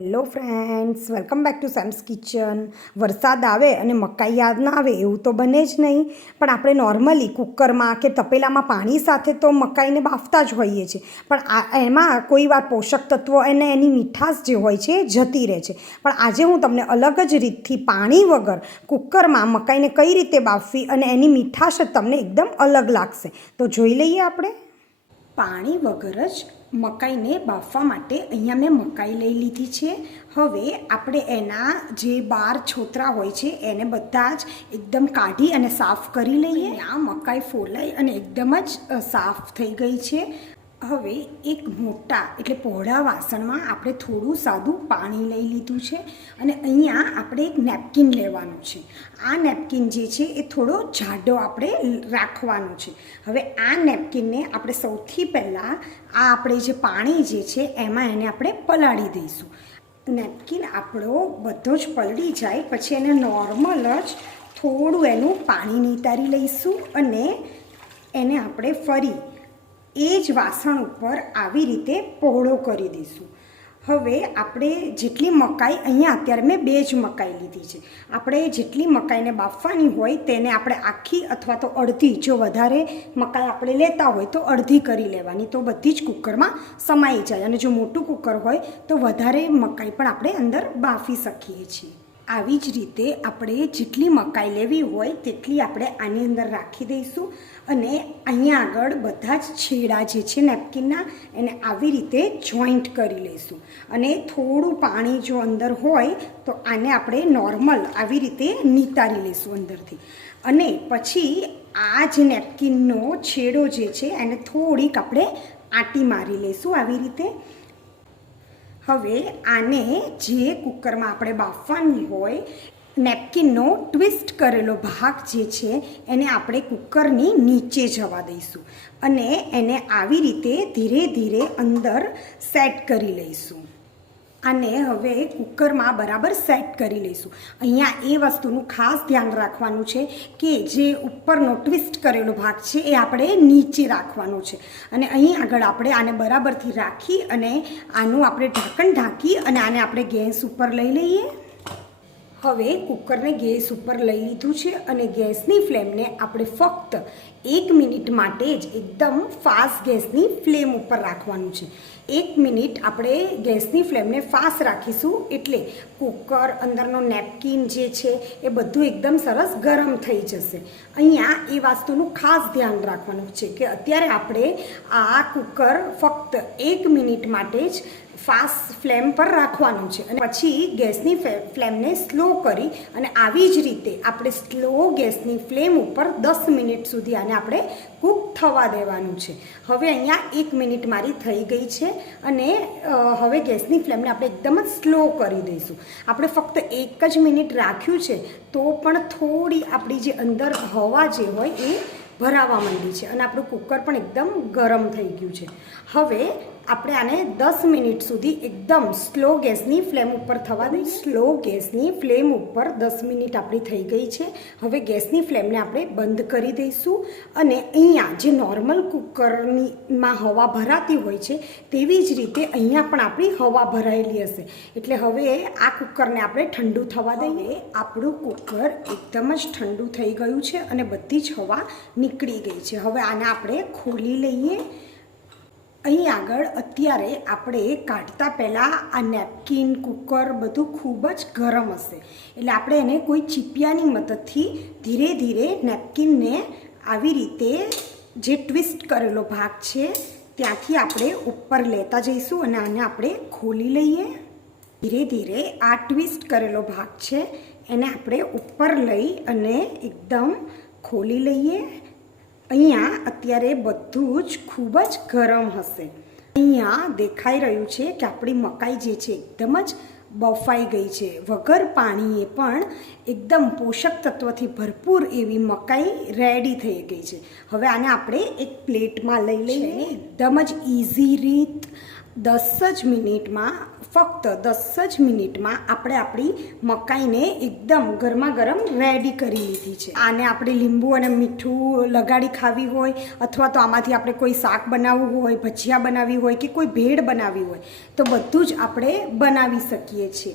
Hello friends, welcome back to Sam's kitchen. વરસાદ આવે અને મકાઈ યાદ ના આવે એવું તો બને જ નહીં, પણ આપણે નોર્મલી કુકરમાં કે તપેલામાં પાણી સાથે તો મકાઈને બાફતા જ હોઈએ છીએ, પણ એમાં કોઈ વાર પોષક તત્વો અને એની મીઠાશ જે હોય છે જતી રહે છે. પણ આજે હું તમને અલગ જ રીતથી પાણી વગર કુકરમાં મકાઈને કઈ રીતે બાફવી અને એની મીઠાશ તમને એકદમ અલગ લાગશે. તો જોઈ લઈએ આપણે. પાણી વગર જ મકાઈને બાફવા માટે અહીંયા મેં મકાઈ લઈ લીધી છે. હવે આપણે એના જે બાર છોતરા હોય છે એને બધા જ એકદમ કાઢી અને સાફ કરી લઈએ. આ મકાઈ ફોલાઈ અને એકદમ જ સાફ થઈ ગઈ છે. હવે એક મોટા એટલે પહોળા વાસણમાં આપણે થોડું સાદું પાણી લઈ લીધું છે અને અહીંયા આપણે એક નેપકિન લેવાનું છે. આ નેપકિન જે છે એ થોડો જાડો આપણે રાખવાનો છે. હવે આ નેપકિનને આપણે સૌથી પહેલાં આ આપણે જે પાણી જે છે એમાં એને આપણે પલાળી દઈશું. નેપકિન આપણો બધો જ પલળી જાય પછી એને નોર્મલ જ થોડું એનું પાણી નિતારી લઈશું અને એને આપણે ફરી એ જ વાસણ ઉપર આવી રીતે પહોળો કરી દઈશું. હવે આપણે જેટલી મકાઈ અહીંયા અત્યારે મેં 2 જ મકાઈ લીધી છે. આપણે જેટલી મકાઈને બાફવાની હોય તેને આપણે આખી અથવા તો અડધી, જો વધારે મકાઈ આપણે લેતા હોય તો અડધી કરી લેવાની, તો બધી જ કુકરમાં સમાઈ જાય. અને જો મોટું કુકર હોય તો વધારે મકાઈ પણ આપણે અંદર બાફી શકીએ છીએ. આવી જ રીતે આપણે જેટલી મકાઈ લેવી હોય તેટલી આપણે આની અંદર રાખી દઈશું અને અહીંયા આગળ બધા જ છેડા જે છે નેપકિનના એને આવી રીતે જોઈન્ટ કરી લઈશું. અને થોડું પાણી જો અંદર હોય તો આને આપણે નોર્મલ આવી રીતે નિતારી લઈશું અંદરથી. અને પછી આ જે નેપકિનનો છેડો જે છે એને થોડીક આપણે આંટી મારી લઈશું આવી રીતે. હવે આને જે કુકરમાં આપણે બાફવાની હોય નેપકિનનો ટ્વિસ્ટ કરેલો ભાગ જે છે એને આપણે કુકરની નીચે જવા દઈશું અને એને આવી રીતે ધીરે ધીરે અંદર સેટ કરી લઈશું. આને હવે કુકરમાં બરાબર સેટ કરી લઈશું. અહીંયા એ વસ્તુનું ખાસ ધ્યાન રાખવાનું છે કે જે ઉપરનો ટ્વિસ્ટ કરેલો ભાગ છે એ આપણે નીચે રાખવાનો છે અને અહીં આગળ આપણે આને બરાબરથી રાખી અને આનું આપણે ઢાંકણ ઢાંકી અને આને આપણે ગેસ ઉપર લઈ લઈએ. હવે કુકરને ગેસ ઉપર લઈ લીધું છે અને ગેસની ફ્લેમને આપણે ફક્ત 1 મિનિટ માટે જ એકદમ ફાસ્ટ ગેસની ફ્લેમ ઉપર રાખવાનું છે. 1 મિનિટ આપણે ગેસની ફ્લેમને ફાસ્ટ રાખીશું એટલે કુકર અંદરનો નેપકિન જે છે એ બધું એકદમ સરસ ગરમ થઈ જશે. અહીંયા એ વસ્તુનું ખાસ ધ્યાન રાખવાનું છે કે અત્યારે આપણે આ કુકર ફક્ત 1 મિનિટ માટે જ ફાસ્ટ ફ્લેમ પર રાખવાનું છે અને પછી ગેસની ફ્લેમને સ્લો કરી અને આવી જ રીતે આપણે સ્લો ગેસની ફ્લેમ ઉપર 10 મિનિટ સુધી આને આપણે કૂક થવા દેવાનું છે. હવે અહીંયા 1 મિનિટ મારી થઈ ગઈ છે અને હવે ગેસની ફ્લેમને આપણે એકદમ જ સ્લો કરી દઈશું. આપણે ફક્ત 1 જ મિનિટ રાખ્યું છે તો પણ થોડી આપણી જે અંદર હવા જે હોય એ ભરાવા માંડી છે અને આપણું કુકર પણ એકદમ ગરમ થઈ ગયું છે. હવે આપણે આને 10 મિનિટ સુધી એકદમ સ્લો ગેસની ફ્લેમ ઉપર થવા દઈએ. સ્લો ગેસની ફ્લેમ ઉપર 10 મિનિટ આપણી થઈ ગઈ છે. હવે ગેસની ફ્લેમને આપણે બંધ કરી દઈશું અને અહીંયા જે નોર્મલ કુકરમાં હવા ભરાતી હોય છે તેવી જ રીતે અહીંયા પણ આપણી હવા ભરાયેલી હશે. એટલે હવે આ કુકરને આપણે ઠંડુ થવા દઈએ. આપણું કુકર એકદમ જ ઠંડુ થઈ ગયું છે અને બધી જ હવા નીકળી ગઈ છે. હવે આને આપણે ખોલી લઈએ. અહીં આગળ અત્યારે આપણે કાઢતા પહેલાં આ નેપકિન કુકર બધું ખૂબ જ ગરમ હશે એટલે આપણે એને કોઈ ચીપિયાની મદદથી ધીરે ધીરે નેપકિનને આવી રીતે જે ટ્વિસ્ટ કરેલો ભાગ છે ત્યાંથી આપણે ઉપર લેતા જઈશું અને આને આપણે ખોલી લઈએ. ધીરે ધીરે આ ટ્વિસ્ટ કરેલો ભાગ છે એને આપણે ઉપર લઈ અને એકદમ ખોલી લઈએ. અહીંયા અત્યારે બધું જ ખૂબ જ ગરમ હશે. અહીંયા દેખાઈ રહ્યું છે કે આપણી મકાઈ જે છે એકદમ જ બફાઈ ગઈ છે. વગર પાણીએ પણ એકદમ પોષક તત્વથી ભરપૂર એવી મકાઈ રેડી થઈ ગઈ છે. હવે આને આપણે એક પ્લેટમાં લઈ લઈએ. એકદમ જ ઇઝી રીત 10 જ મિનિટમાં, ફક્ત 10 જ મિનિટમાં આપણે આપણી મકાઈને એકદમ ગરમા ગરમ રેડી કરી લીધી છે. આને આપણે લીંબુ અને મીઠું લગાડી ખાવી હોય અથવા તો આમાંથી આપણે કોઈ શાક બનાવવું હોય, ભજીયા બનાવવી હોય કે કોઈ ભેળ બનાવવી હોય તો બધું જ આપણે બનાવી શકીએ છીએ.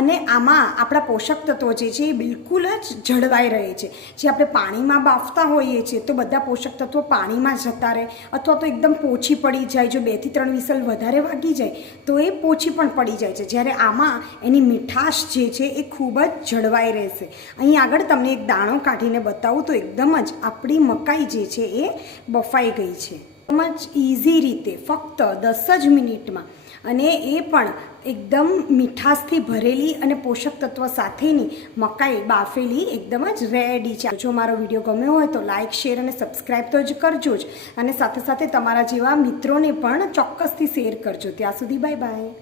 અને આમાં આપણા પોષક તત્વો જે છે એ બિલકુલ જ જળવાઈ રહે છે. જે આપણે પાણીમાં બાફતા હોઈએ છીએ તો બધા પોષક તત્વો પાણીમાં જતા રહે અથવા તો એકદમ પોચી પડી જાય. જો 2 થી 3 વિસલ વધારે વાગી જાય તો એ પોચી પણ પડી જાય છે. જ્યારે આમાં એની મીઠાશ જે છે એ ખૂબ જ જળવાઈ રહેશે. અહીં આગળ તમને એક દાણો કાઢીને બતાવું તો એકદમ જ આપણી મકાઈ જે છે એ બફાઈ ગઈ છે. એકદમ જ ઇઝી રીતે ફક્ત 10 જ મિનિટમાં, અને એ પણ એકદમ મીઠાશથી ભરેલી અને પોષક તત્વ સાથેની મકાઈ બાફેલી એકદમ જ રેડી છે. જો મારો વિડીયો ગમ્યો હોય તો લાઇક, શેર અને સબસ્ક્રાઈબ તો જ કરજો જ, અને સાથે સાથે તમારા જેવા મિત્રોને પણ ચોક્કસથી શેર કરજો. ત્યાં સુધી બાય બાય.